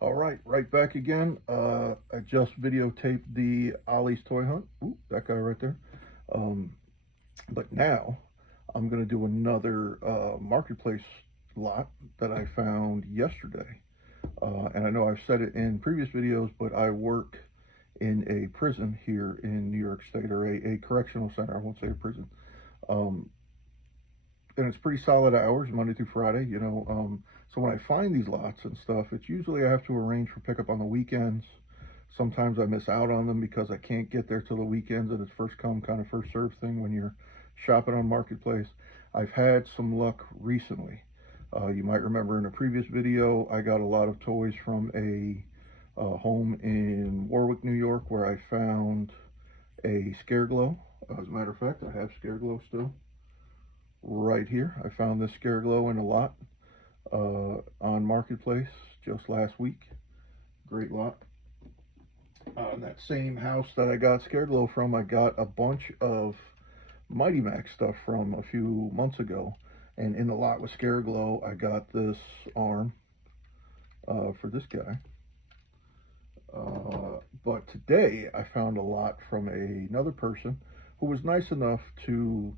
All right, right back again. I just videotaped the Ollie's Toy Hunt. Ooh, that guy right there. Um, but now I'm going to do another marketplace lot that I found yesterday. And I know I've said it in previous videos, but I work in a prison here in New York State, or a correctional center. I won't say a prison. Um, and it's pretty solid hours, Monday through Friday, you know. So when I find these lots and stuff, it's usually I have to arrange for pickup on the weekends. Sometimes I miss out on them because I can't get there till the weekends, and it's first come, kind of first serve thing when you're shopping on Marketplace. I've had some luck recently. You might remember in a previous video, I got a lot of toys from a home in Warwick, New York, where I found a Scareglow. As a matter of fact, I have Scareglow still right here. I found this Scareglow in a lot on Marketplace just last week. Great lot. On that same house that I got Scareglow from, I got a bunch of Mighty Max stuff from a few months ago. And in the lot with Scareglow, I got this arm for this guy. But today I found a lot from another person who was nice enough to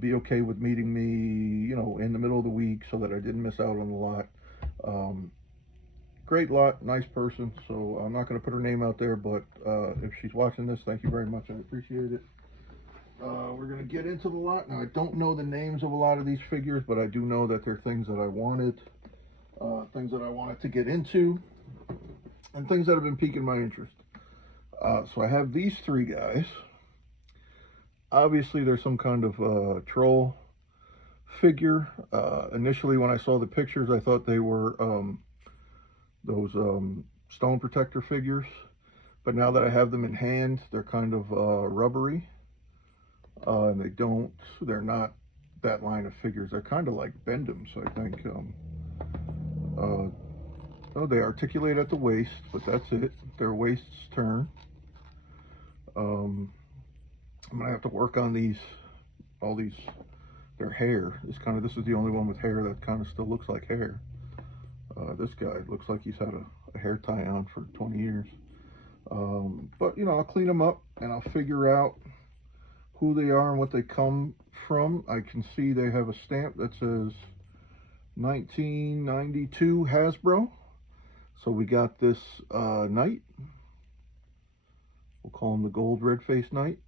be okay with meeting me, you know, in the middle of the week so that I didn't miss out on the lot. Great lot, nice person. So I'm not going to put her name out there, but if she's watching this, thank you very much. I appreciate it. We're going to get into the lot. Now, I don't know the names of a lot of these figures, but I do know that they're things that I wanted, things that I wanted to get into, and things that have been piquing my interest. So I have these three guys. Obviously, there's some kind of troll figure. Initially, when I saw the pictures, I thought they were those stone protector figures. But now that I have them in hand, they're kind of rubbery. And they're not that line of figures. They're kind of like Bendham's, I think. Oh, they articulate at the waist, but that's it. Their waists turn. I'm gonna have to work on their hair. This is the only one with hair that kind of still looks like hair. This guy looks like he's had a hair tie on for 20 years. But, you know, I'll clean them up and I'll figure out who they are and what they come from. I can see they have a stamp that says 1992 Hasbro. So we got this knight. We'll call him the gold red-faced knight.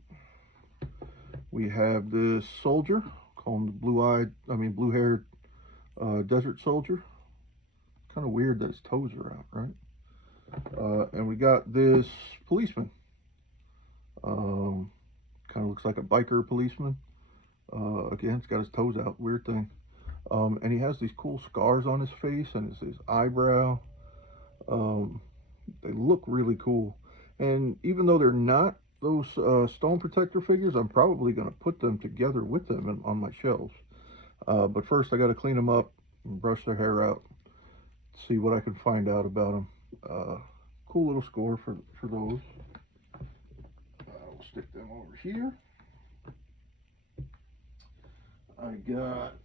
We have this soldier. Call him the blue-haired desert soldier. Kind of weird that his toes are out, right? And we got this policeman. Kind of looks like a biker policeman. Again, it's got his toes out. Weird thing. And he has these cool scars on his face and his eyebrow. They look really cool. And even though they're not those stone protector figures, I'm probably going to put them together with them on my shelves. But first, I got to clean them up and brush their hair out. See what I can find out about them. Cool little score for those. We'll stick them over here. I got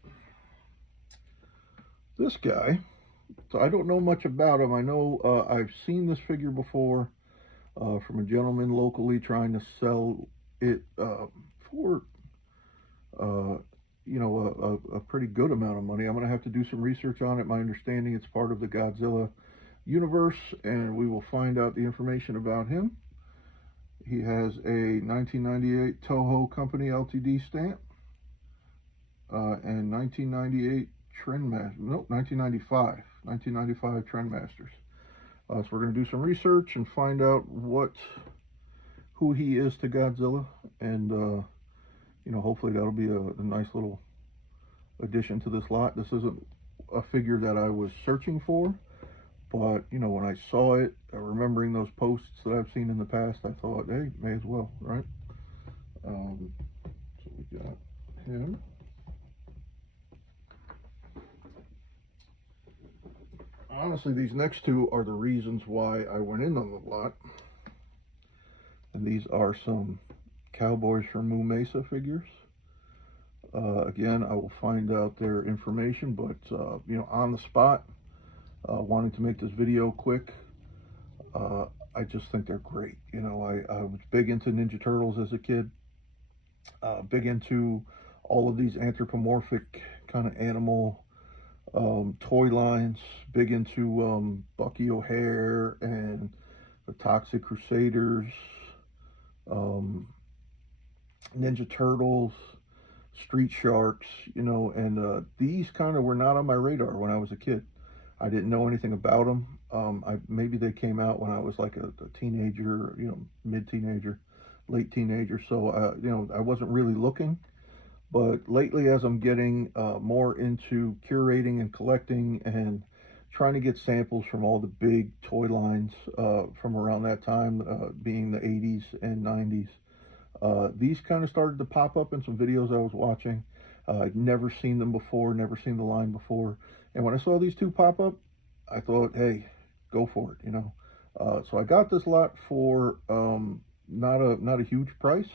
this guy. So I don't know much about him. I know I've seen this figure before from a gentleman locally trying to sell it for you know, a pretty good amount of money. I'm going to have to do some research on it. My understanding it's part of the Godzilla universe, and we will find out the information about him. He has a 1998 Toho Company Ltd stamp and 1998 1995 Trendmasters. So we're going to do some research and find out who he is to Godzilla, and you know, hopefully that'll be a nice little addition to this lot. This isn't a figure that I was searching for, but you know, when I saw it, remembering those posts that I've seen in the past, I thought, hey, may as well, right? So we got him. Honestly, these next two are the reasons why I went in on the lot. And these are some Cowboys from Moo Mesa figures. Again, I will find out their information, but you know, on the spot, wanting to make this video quick, I just think they're great. You know, I was big into Ninja Turtles as a kid, big into all of these anthropomorphic kind of animal toy lines, big into Bucky O'Hare and the Toxic Crusaders, Ninja Turtles, Street Sharks, you know, and these kind of were not on my radar when I was a kid. I didn't know anything about them. Maybe they came out when I was like a teenager, you know, mid-teenager, late teenager. So, you know, I wasn't really looking. But lately, as I'm getting more into curating and collecting and trying to get samples from all the big toy lines from around that time, being the 80s and 90s, these kind of started to pop up in some videos I was watching. I'd never seen them before, never seen the line before. And when I saw these two pop up, I thought, hey, go for it, you know. So I got this lot for not a huge price.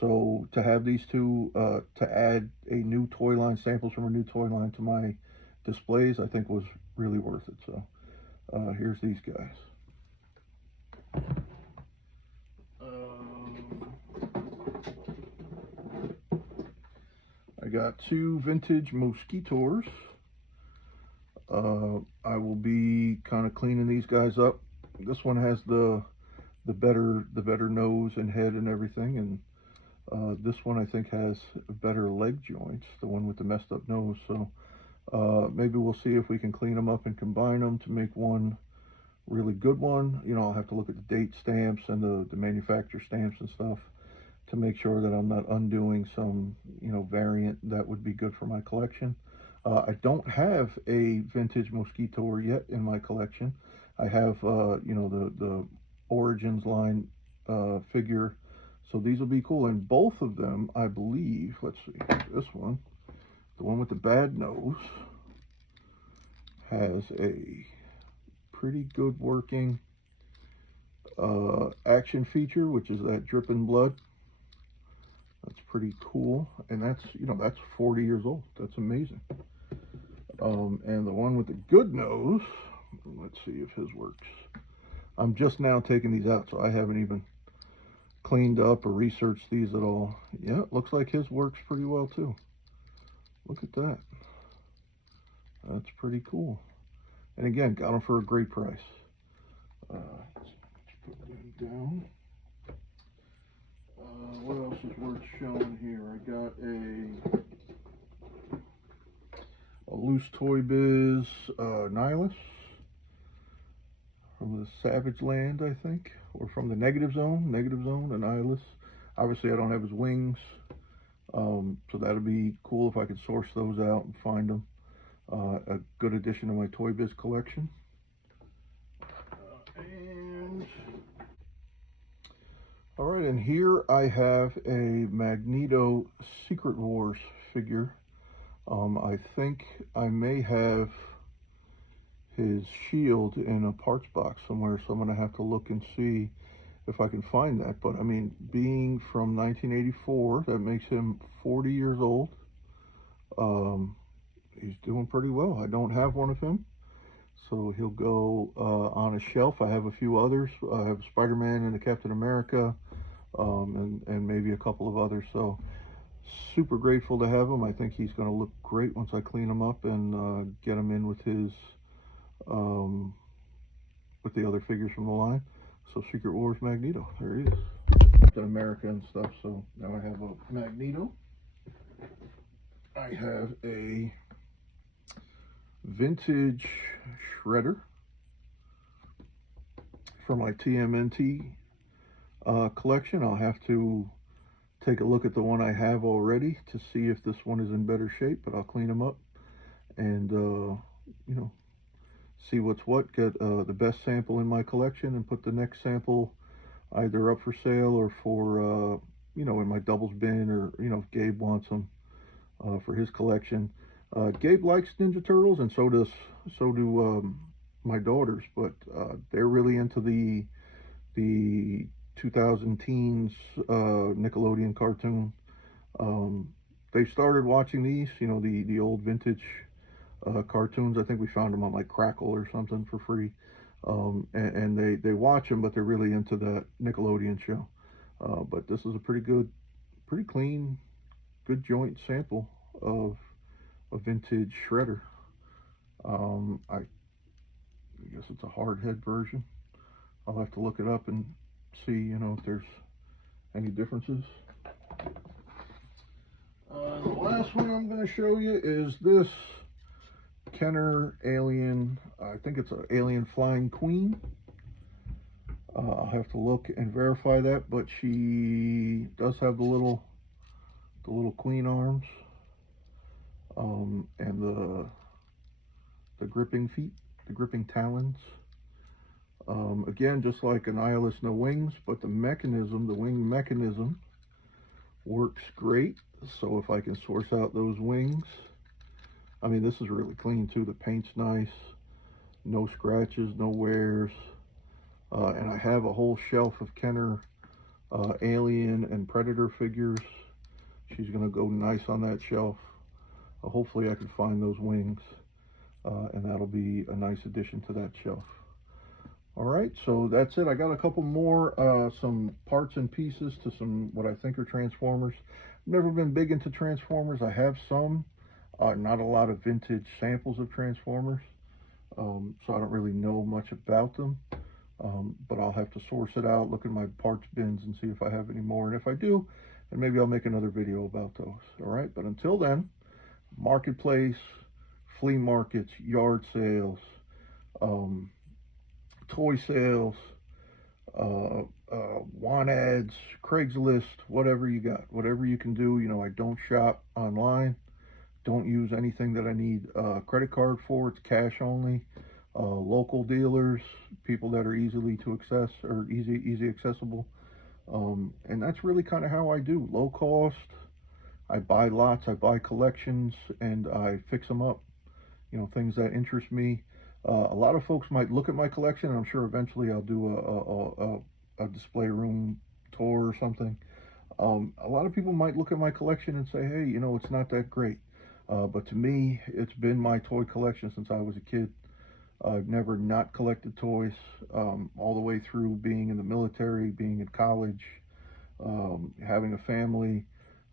So to have these two, to add a new toy line, samples from a new toy line to my displays, I think was really worth it. So here's these guys. I got two vintage Mosquitors. I will be kind of cleaning these guys up. This one has the better nose and head and everything, and this one I think has better leg joints, the one with the messed up nose. So maybe we'll see if we can clean them up and combine them to make one really good one. You know, I'll have to look at the date stamps and the manufacturer stamps and stuff to make sure that I'm not undoing some, you know, variant that would be good for my collection. I don't have a vintage Mosquitor yet in my collection. I have, you know, the Origins line figure. So these will be cool. And both of them, I believe, let's see, this one, the one with the bad nose, has a pretty good working action feature, which is that dripping blood. That's pretty cool. And that's, you know, that's 40 years old. That's amazing. And the one with the good nose, let's see if his works. I'm just now taking these out, so I haven't even cleaned up or researched these at all. Yeah, it looks like his works pretty well too. Look at that. That's pretty cool. And again, got them for a great price. Let's put them down. What else is worth showing here? I got a loose Toy Biz Nihilus from the Savage Land, I think, or from the Negative Zone, the Nihilus. Obviously, I don't have his wings, so that'd be cool if I could source those out and find them. A good addition to my Toy Biz collection. All right, and here I have a Magneto Secret Wars figure. I think I may have his shield in a parts box somewhere, so I'm going to have to look and see if I can find that. But I mean, being from 1984, that makes him 40 years old. He's doing pretty well. I don't have one of him, so he'll go on a shelf. I have a few others. I have Spider-Man and the Captain America, and maybe a couple of others. So super grateful to have him. I think he's going to look great once I clean him up and get him in with his with the other figures from the line. So Secret Wars Magneto, there he is. Captain America and stuff. So now I have a Magneto. I have a vintage Shredder for my TMNT collection. I'll have to take a look at the one I have already to see if this one is in better shape, but I'll clean them up and, you know, see what's what, get the best sample in my collection and put the next sample either up for sale or for, you know, in my doubles bin, or, you know, if Gabe wants them for his collection. Gabe likes Ninja Turtles, and so do my daughters, but they're really into the 2000 teens Nickelodeon cartoon. They started watching these, you know, the old vintage cartoons. I think we found them on like Crackle or something for free. And they watch them, but they're really into that Nickelodeon show. But this is a pretty clean, good joint sample of a vintage Shredder. I guess it's a hard head version. I'll have to look it up and see, you know, if there's any differences. The last one I'm going to show you is this Kenner Alien. I think it's an Alien Flying Queen. I'll have to look and verify that, but she does have the little queen arms, and the gripping feet, the gripping talons. Again, just like Annihilus No Wings, but the mechanism, the wing mechanism, works great. So if I can source out those wings, I mean, this is really clean too. The paint's nice, no scratches, no wears, and I have a whole shelf of Kenner Alien and Predator figures. She's gonna go nice on that shelf. Hopefully I can find those wings, and that'll be a nice addition to that shelf. All right, so that's it. I got a couple more, some parts and pieces to some what I think are Transformers. I've never been big into Transformers. I have some, not a lot of vintage samples of Transformers, so I don't really know much about them. But I'll have to source it out, look in my parts bins and see if I have any more. And if I do, then maybe I'll make another video about those. All right, but until then, marketplace, flea markets, yard sales, toy sales, want ads, Craigslist, whatever you got, whatever you can do. You know, I don't shop online, don't use anything that I need a credit card for. It's cash only. Local dealers, people that are easily to access or easy accessible, and that's really kind of how I do. Low cost. I buy lots, I buy collections, and I fix them up. You know, things that interest me. A lot of folks might look at my collection, and I'm sure eventually I'll do a display room tour or something. A lot of people might look at my collection and say, hey, you know, it's not that great. But to me, it's been my toy collection since I was a kid. I've never not collected toys, all the way through being in the military, being in college, having a family.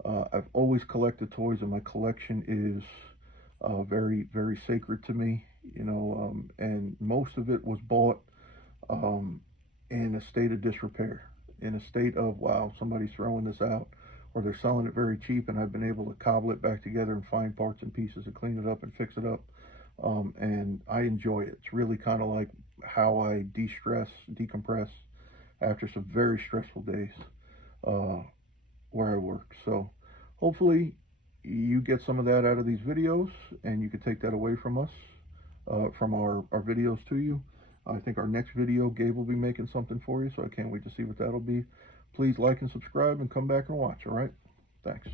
I've always collected toys, and my collection is very, very sacred to me, you know, and most of it was bought in a state of disrepair, in a state of, wow, somebody's throwing this out, or they're selling it very cheap, and I've been able to cobble it back together and find parts and pieces and clean it up and fix it up. And I enjoy it. It's really kind of like how I de-stress, decompress after some very stressful days where I work. So hopefully you get some of that out of these videos, and you can take that away from us, from our videos to you. I think our next video, Gabe will be making something for you, so I can't wait to see what that'll be. Please like and subscribe and come back and watch, all right? Thanks.